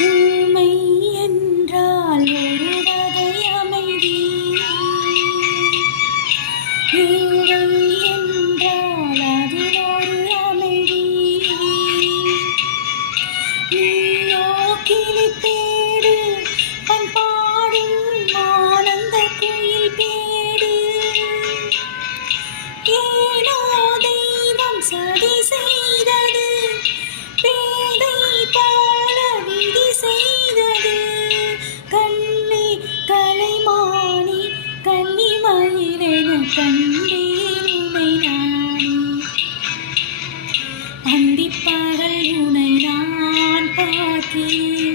ஊமை என்றால் ஒரு வகை அமைதி, ஊமை என்றால் அதில் ஒரு அமைதி. நீயோ கிளிப்பேடு பண்பாடும் ஆனந்த குயில் பேடு, ஏனோ தெய்வம் சதி செய்தது, பேதை போல விதி செய்தது. கண்ணே கலைமானி கன்னிமயிலென கண்டேன் உனை நானே, அந்திப்பகல் உனை நான் பார்த்தேன்.